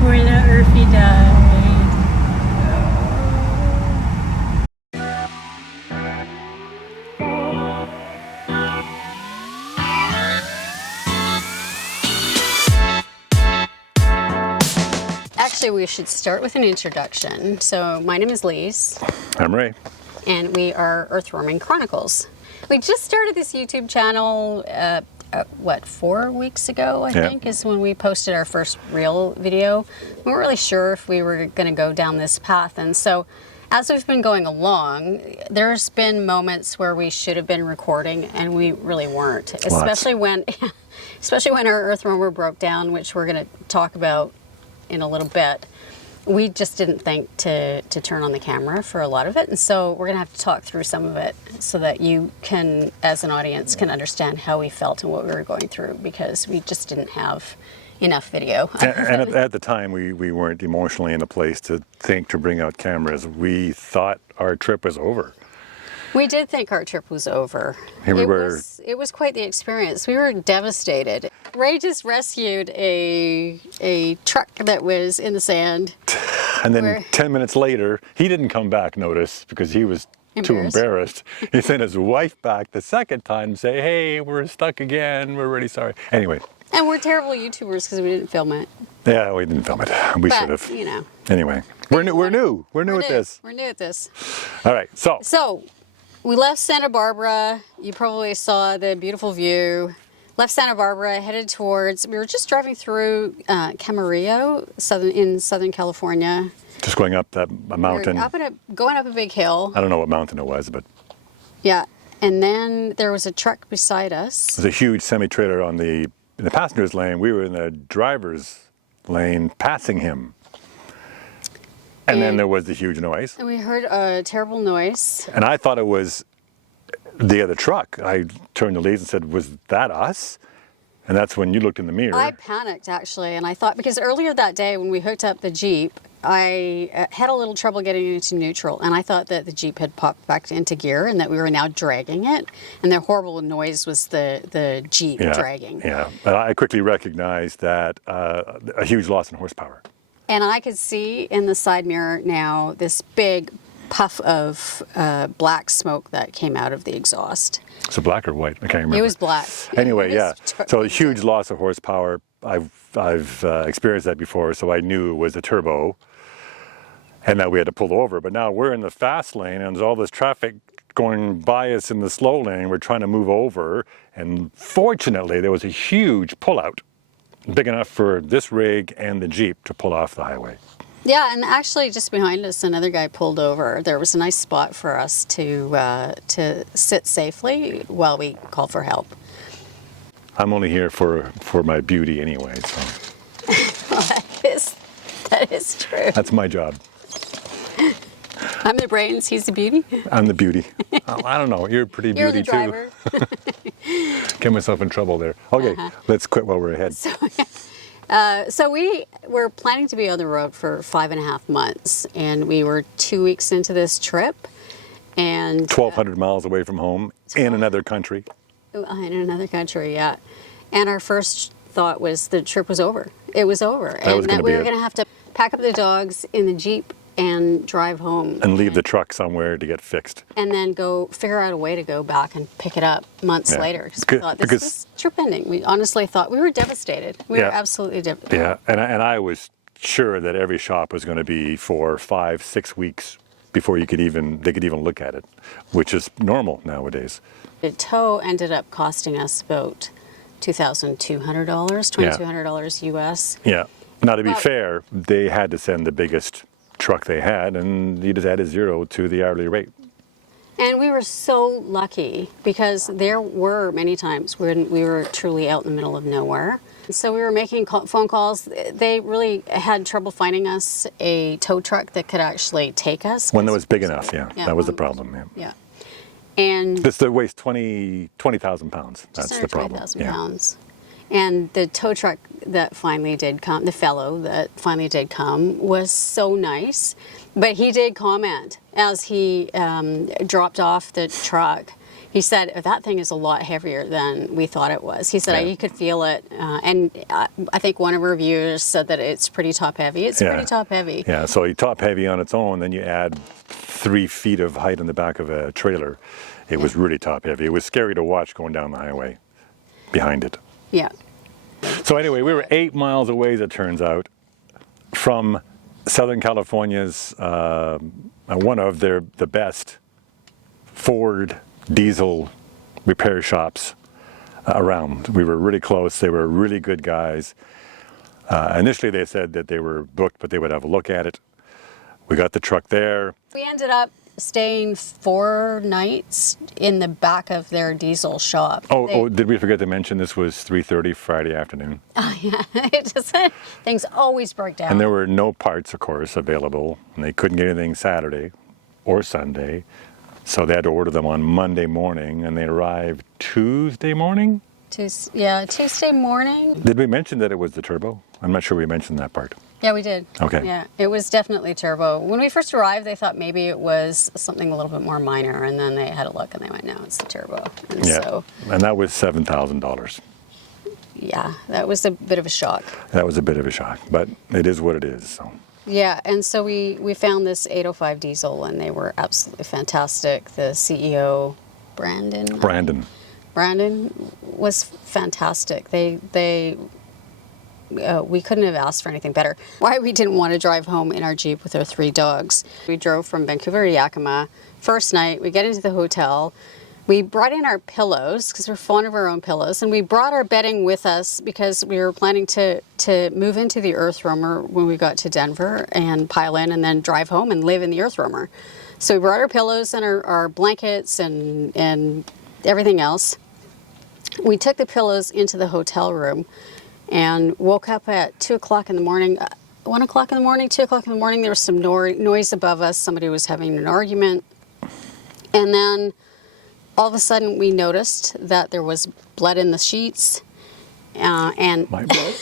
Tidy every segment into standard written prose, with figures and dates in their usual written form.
Poor little Earthy died. Actually, we should start with an introduction. So, my name is Lise. I'm Ray. And we are EarthRoaming Chronicles. We just started this YouTube channel, what, 4 weeks ago, I think, is when we posted our first real video. We weren't really sure if we were going to go down this path. And so, as we've been going along, there's been moments where we should have been recording and we really weren't. Especially when our EarthRoamer broke down, which we're going to talk about in a little bit. We just didn't think to turn on the camera for a lot of it, and so we're gonna have to talk through some of it so that you can, as an audience, can understand how we felt and what we were going through, because we just didn't have enough video. And at the time, we weren't emotionally in a place to think to bring out cameras. We thought our trip was over. We did think our trip was over. It was quite the experience. We were devastated. Ray just rescued a truck that was in the sand. And then 10 minutes later, he didn't come back, notice, because he was too embarrassed. He sent his wife back the second time to say, hey, we're stuck again. We're really sorry. Anyway. And we're terrible YouTubers because we didn't film it. Yeah, we didn't film it. We should have. You know. Anyway, we're new at this. We're new at this. All right, so we left Santa Barbara. You probably saw the beautiful view. Left Santa Barbara, headed towards, we were just driving through Camarillo, in Southern California. Just going up a mountain. Going up a big hill. I don't know what mountain it was, but. Yeah, and then there was a truck beside us. There's a huge semi-trailer in the passenger's lane. We were in the driver's lane passing him. And then there was the huge noise. And we heard a terrible noise. And I thought it was the other truck. I turned to Lise and said, was that us? And that's when you looked in the mirror. I panicked, actually, and I thought, because earlier that day when we hooked up the Jeep, I had a little trouble getting into neutral, and I thought that the Jeep had popped back into gear and that we were now dragging it, and the horrible noise was the Jeep dragging. Yeah, I quickly recognized that a huge loss in horsepower. And I could see in the side mirror now this big puff of black smoke that came out of the exhaust. So black or white? I can't remember. It was black. Anyway, so a huge loss of horsepower. I've experienced that before, so I knew it was a turbo and that we had to pull over. But now we're in the fast lane and there's all this traffic going by us in the slow lane. We're trying to move over, and fortunately there was a huge pullout, big enough for this rig and the Jeep to pull off the highway. Yeah, and actually just behind us, another guy pulled over. There was a nice spot for us to sit safely while we called for help. I'm only here for my beauty anyway, so. Well, that is true. That's my job. I'm the brains, he's the beauty. I'm the beauty. Oh, I don't know, you're a pretty beauty too. You're the driver. Get myself in trouble there. Okay, let's quit while we're ahead. So we were planning to be on the road for 5.5 months, and we were 2 weeks into this trip, and 1,200 miles away from home in another country. In another country, yeah. And our first thought was the trip was over. It was over, and that we were going to have to pack up the dogs in the Jeep and drive home. And leave the truck somewhere to get fixed. And then go figure out a way to go back and pick it up months later. Because we thought this was trip ending. We honestly thought we were devastated. We were absolutely devastated. Yeah, and I was sure that every shop was going to be 4, 5, 6 weeks before they could even look at it, which is normal nowadays. The tow ended up costing us about $2,200, $2,200 US. Yeah. Now, to be fair, they had to send the biggest truck they had, and you just added 0 to the hourly rate. And we were so lucky, because there were many times when we were truly out in the middle of nowhere. So we were making phone calls. They really had trouble finding us a tow truck that could actually take us. One that was big enough, that was the problem. Yeah. And this weighs 20,000 pounds. That's the problem. 20,000 pounds. And the tow truck that finally did come, the fellow that finally did come, was so nice. But he did comment as he dropped off the truck. He said, that thing is a lot heavier than we thought it was. He said, Yeah. you could feel it. And I think one of our reviewers said that it's pretty top heavy. It's pretty top heavy. Yeah, so you top heavy on its own, then you add 3 feet of height on the back of a trailer. It was really top heavy. It was scary to watch going down the highway behind it. Yeah. So anyway, we were 8 miles away, as it turns out, from Southern California's, one of the best Ford diesel repair shops around. We were really close. They were really good guys. Initially they said that they were booked, but they would have a look at it. We got the truck there. We ended up staying 4 nights in the back of their diesel shop. Oh, did we forget to mention this was 3:30 Friday afternoon? Oh, yeah. It just, things always break down. And there were no parts, of course, available. And they couldn't get anything Saturday or Sunday. So they had to order them on Monday morning, and they arrived Tuesday morning? Tuesday morning. Did we mention that it was the turbo? I'm not sure we mentioned that part. Yeah, we did. Okay. Yeah, it was definitely turbo. When we first arrived, they thought maybe it was something a little bit more minor, and then they had a look and they went, no, it's the turbo. And Yeah, so, and that was $7,000. yeah, that was a bit of a shock. That was a bit of a shock, but it is what it is. So. Yeah, and so we found this 805 diesel, and they were absolutely fantastic. The CEO, Brandon was fantastic. We couldn't have asked for anything better. Why we didn't want to drive home in our Jeep with our 3 dogs. We drove from Vancouver to Yakima. First night, we get into the hotel. We brought in our pillows because we're fond of our own pillows, and we brought our bedding with us because we were planning to move into the EarthRoamer when we got to Denver and pile in and then drive home and live in the EarthRoamer. So we brought our pillows and our blankets and everything else. We took the pillows into the hotel room and woke up at 2 o'clock in the morning, 1 o'clock in the morning, 2 o'clock in the morning. There was some noise above us. Somebody was having an argument. And then all of a sudden we noticed that there was blood in the sheets and My blood?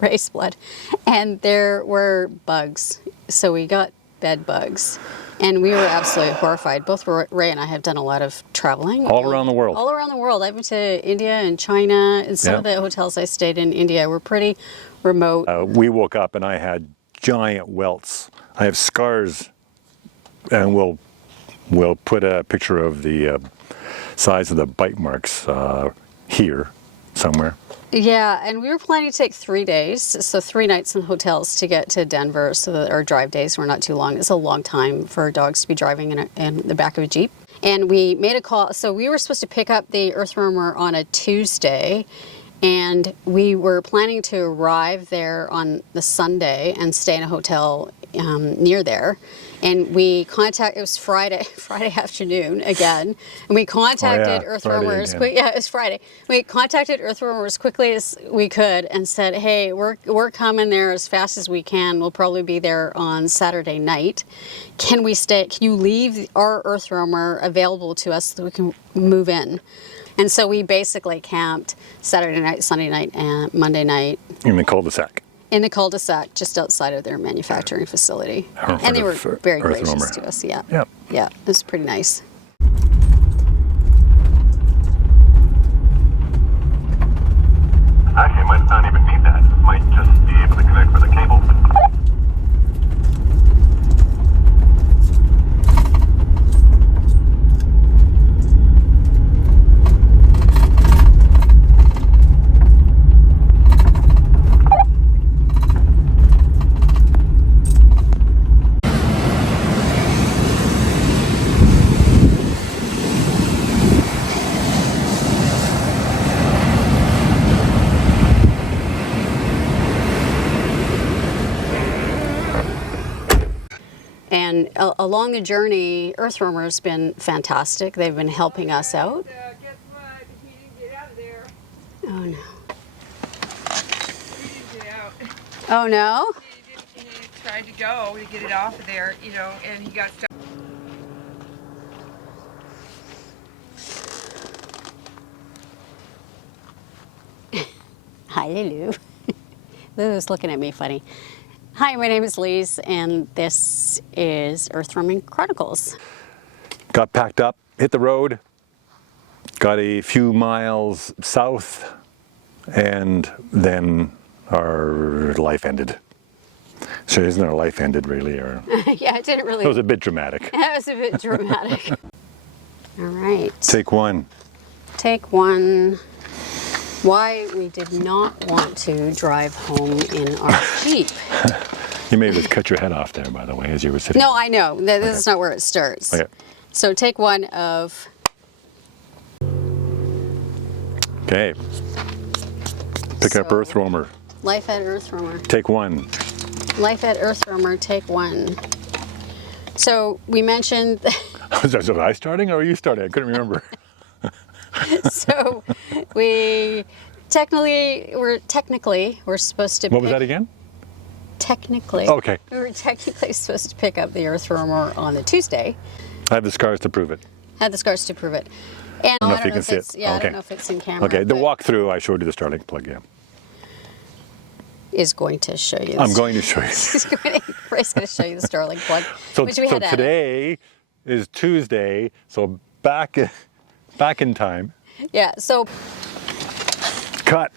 Ray's blood. And there were bugs. So we got bed bugs. And we were absolutely horrified. Both Ray and I have done a lot of traveling. All around the world. All around the world. I've been to India and China, and some of the hotels I stayed in India were pretty remote. We woke up and I had giant welts. I have scars, and we'll put a picture of the size of the bite marks here somewhere. Yeah, and we were planning to take 3 days, so 3 nights in hotels to get to Denver so that our drive days were not too long. It's a long time for dogs to be driving in the back of a Jeep. And we made a call. So we were supposed to pick up the EarthRoamer on a Tuesday, and we were planning to arrive there on the Sunday and stay in a hotel near there. And we it was Friday afternoon again, and we contacted EarthRoamer it was Friday. We contacted EarthRoamer as quickly as we could and said, hey, we're coming there as fast as we can. We'll probably be there on Saturday night. Can you leave our EarthRoamer available to us so we can move in? And so we basically camped Saturday night, Sunday night, and Monday night. In the cul-de-sac. In the cul-de-sac, just outside of their manufacturing facility. And they were very gracious to us, yeah. Yeah. Yeah, it was pretty nice. Actually, it might not even need that. It might just be able to connect with a cable. And along the journey, EarthRoamer has been fantastic. They've been helping us out. Guess what? He didn't get out of there. Oh no. He didn't get out. Oh no? He tried to go to get it off of there, you know, and he got stuck. Hi, Lulu. Lulu's looking at me funny. Hi, my name is Lise, and this is EarthRoaming Chronicles. Got packed up, hit the road, got a few miles south, and then our life ended. So isn't our life ended really? Or Yeah, it didn't really. it was a bit dramatic. That was a bit dramatic. All right. Take one. Take one. Why we did not want to drive home in our Jeep. You may have just cut your head off there, by the way, as you were sitting. No, I know. This is not where it starts. Okay. So take one of. Okay. Pick up So- EarthRoamer. Life at EarthRoamer. Take one. Life at EarthRoamer, take one. So we mentioned, Was I starting or were you starting? I couldn't remember. so we're supposed to What was that again? Technically. Okay. We were technically supposed to pick up the EarthRoamer on the Tuesday. I have the scars to prove it. Had the scars to prove it. And I don't know if you can see it. Yeah, I Okay. don't know if it's in camera. Okay, the but walkthrough, I showed you the Starlink plug, yeah. is going to show you. I'm going to show you. Ray's going to show you the Starlink plug, So, which we had added. today is Tuesday, so back in time. Yeah. So Cut.